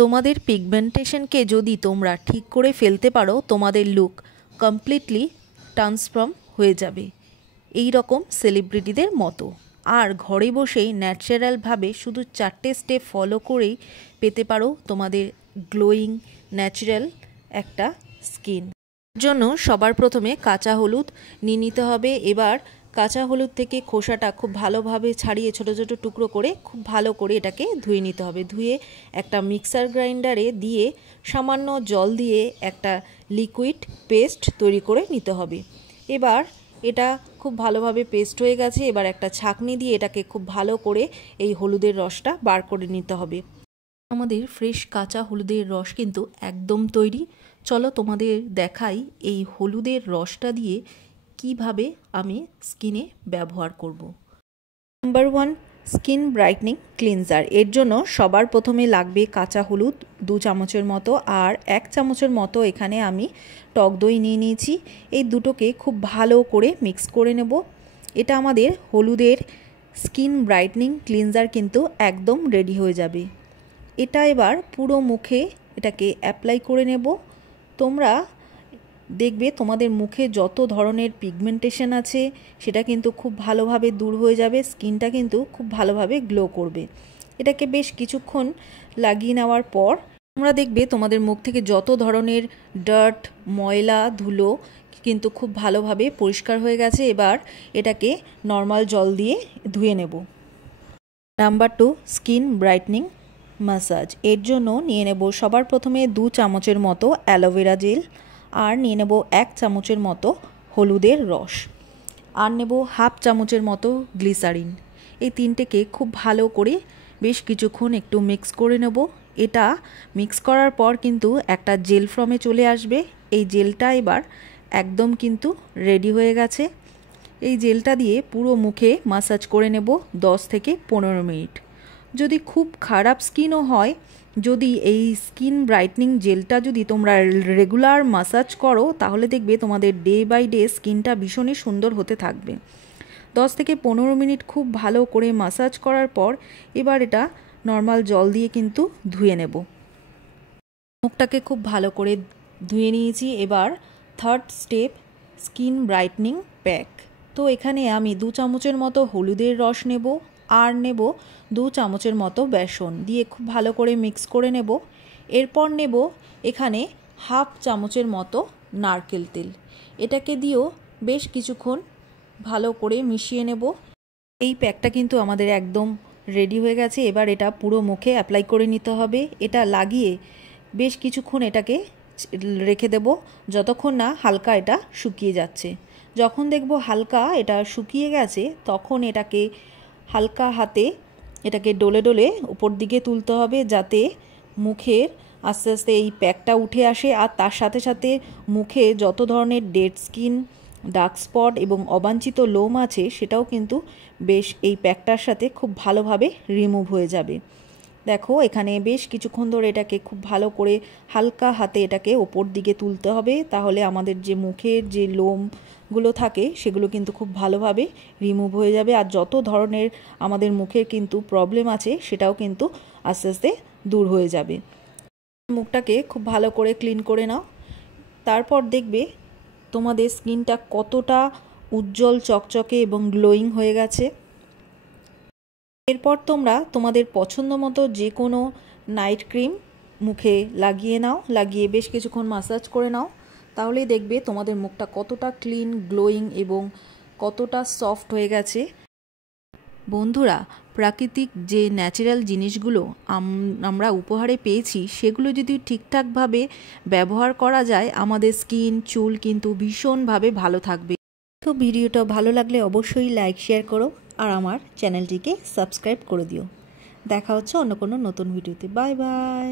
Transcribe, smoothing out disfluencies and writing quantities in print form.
তোমাদের পিগমেন্টেশনকে যদি তোমরা ঠিক করে ফেলতে পারো, তোমাদের লুক কমপ্লিটলি ট্রান্সফর্ম হয়ে যাবে এই রকম সেলিব্রিটিদের মতো। আর ঘরে বসেই ন্যাচারালভাবে শুধু 4টে স্টেপ ফলো করেই পেতে পারো তোমাদের গ্লোয়িং ন্যাচারাল একটা স্কিন। জন্য সবার প্রথমে কাঁচা হলুদ নিয়ে নিতে হবে। এবার কাঁচা হলুদ থেকে খোসাটা খুব ভালোভাবে ছাড়িয়ে ছোট ছোট টুকরো করে খুব ভালো করে এটাকে ধুয়ে নিতে হবে। ধুয়ে একটা মিক্সার গ্রাইন্ডারে দিয়ে সামান্য জল দিয়ে একটা লিকুইড পেস্ট তৈরি করে নিতে হবে। এবার এটা খুব ভালোভাবে পেস্ট হয়ে গেছে। এবার একটা ছাঁকনি দিয়ে এটাকে খুব ভালো করে এই হলুদের রসটা বার করে নিতে হবে। আমাদের ফ্রেশ কাঁচা হলুদের রস কিন্তু একদম তৈরি। চলো তোমাদের দেখাই এই হলুদের রসটা দিয়ে কিভাবে আমি স্কিনে ব্যবহার করব। Number 1, skin brightening cleanser. এর জন্য সবার প্রথমে লাগবে কাঁচা হলুদ 2 চামচের মতো, আর 1 চামচের মতো এখানে আমি টক দই নিয়ে নিয়েছি। এই দুটোকে খুব ভালো করে মিক্স করে নেব। এটা আমাদের হলুদের স্কিন ব্রাইটনিং ক্লিনজার কিন্তু একদম রেডি হয়ে যাবে। এটা এবার পুরো মুখে এটাকে অ্যাপ্লাই করে নেব। তোমরা দেখবে তোমাদের মুখে যত ধরনের পিগমেন্টেশন আছে সেটা কিন্তু খুব ভালোভাবে দূর হয়ে যাবে। স্কিনটা কিন্তু খুব ভালোভাবে গ্লো করবে। এটাকে বেশ কিছুক্ষণ লাগিয়ে নেওয়ার পর তোমরা দেখবে তোমাদের মুখ থেকে যত ধরনের ডার্ট, ময়লা, ধুলো কিন্তু খুব ভালোভাবে পরিষ্কার হয়ে গেছে। এবার এটাকে নর্মাল জল দিয়ে ধুয়ে নেব। Number 2, skin brightening massage. এর জন্য নিয়ে নেব সবার প্রথমে 2 চামচের মতো অ্যালোভেরা জেল, আর নিয়ে নেব 1 চামচের মতো হলুদের রস, আর নেব হাফ চামচের মতো গ্লিসারিন। এই তিনটেকে খুব ভালো করে বেশ কিছুক্ষণ একটু মিক্স করে নেব। এটা মিক্স করার পর কিন্তু একটা জেল ফর্মে চলে আসবে। এই জেলটা এবার একদম কিন্তু রেডি হয়ে গেছে। এই জেলটা দিয়ে পুরো মুখে ম্যাসাজ করে নেব 10 থেকে 15 মিনিট। যদি খুব খারাপ স্কিনও হয়, যদি এই স্কিন ব্রাইটনিং জেলটা যদি তোমরা রেগুলার ম্যাসাজ করো, তাহলে দেখবে তোমাদের ডে বাই ডে স্কিনটা ভীষণই সুন্দর হতে থাকবে। 10 থেকে 15 মিনিট খুব ভালো করে ম্যাসাজ করার পর এবার এটা নর্মাল জল দিয়ে কিন্তু ধুয়ে নেব। মুখটাকে খুব ভালো করে ধুয়ে নিয়েছি। এবার third step, skin brightening pack. তো এখানে আমি 2 চামচের মতো হলুদের রস নেব, আর নেব 2 চামচের মতো বেসন দিয়ে খুব ভালো করে মিক্স করে নেব। এরপর নেব এখানে হাফ চামচের মতো নারকেল তেল। এটাকে দিয়েও বেশ কিছুক্ষণ ভালো করে মিশিয়ে নেব। এই প্যাকটা কিন্তু আমাদের একদম রেডি হয়ে গেছে। এবার এটা পুরো মুখে অ্যাপ্লাই করে নিতে হবে। এটা লাগিয়ে বেশ কিছুক্ষণ এটাকে রেখে দেব, যতক্ষণ না হালকা এটা শুকিয়ে যাচ্ছে। যখন দেখব হালকা এটা শুকিয়ে গেছে, তখন এটাকে হালকা হাতে এটাকে ডলে ডলে উপর দিকে তুলতে হবে, যাতে মুখের আস্তে আস্তে এই প্যাকটা উঠে আসে। আর তার সাথে সাথে মুখে যত ধরনের ডেড স্কিন, ডার্ক স্পট এবং অবাঞ্ছিত লোম আছে সেটাও কিন্তু বেশ এই প্যাকটার সাথে খুব ভালোভাবে রিমুভ হয়ে যাবে। দেখো এখানে বেশ কিছুক্ষণ ধরে এটাকে খুব ভালো করে হালকা হাতে এটাকে ওপর দিকে তুলতে হবে, তাহলে আমাদের যে মুখের যে লোমগুলো থাকে সেগুলো কিন্তু খুব ভালোভাবে রিমুভ হয়ে যাবে। আর যত ধরনের আমাদের মুখের কিন্তু প্রবলেম আছে সেটাও কিন্তু আস্তে আস্তে দূর হয়ে যাবে। মুখটাকে খুব ভালো করে ক্লিন করে নাও। তারপর দেখবে তোমাদের স্কিনটা কতটা উজ্জ্বল, চকচকে এবং গ্লোয়িং হয়ে গেছে। এরপর তোমরা তোমাদের পছন্দ মতো যে কোনো নাইট ক্রিম মুখে লাগিয়ে নাও, লাগিয়ে বেশ কিছুক্ষণ ম্যাসাজ করে নাও। তাহলেই দেখবে তোমাদের মুখটা কতটা ক্লিন, গ্লোয়িং এবং কতটা সফট হয়ে গেছে। বন্ধুরা, প্রাকৃতিক যে ন্যাচারাল জিনিসগুলো আমরা উপহারে পেয়েছি, সেগুলো যদি ঠিকঠাকভাবে ব্যবহার করা যায়, আমাদের স্কিন, চুল কিন্তু ভীষণভাবে ভালো থাকবে। তো ভিডিওটা ভালো লাগলে অবশ্যই লাইক, শেয়ার করো, আর আমার চ্যানেলটিকে সাবস্ক্রাইব করে দিও। দেখা হচ্ছে অন্য কোনো নতুন ভিডিওতে। Bye bye.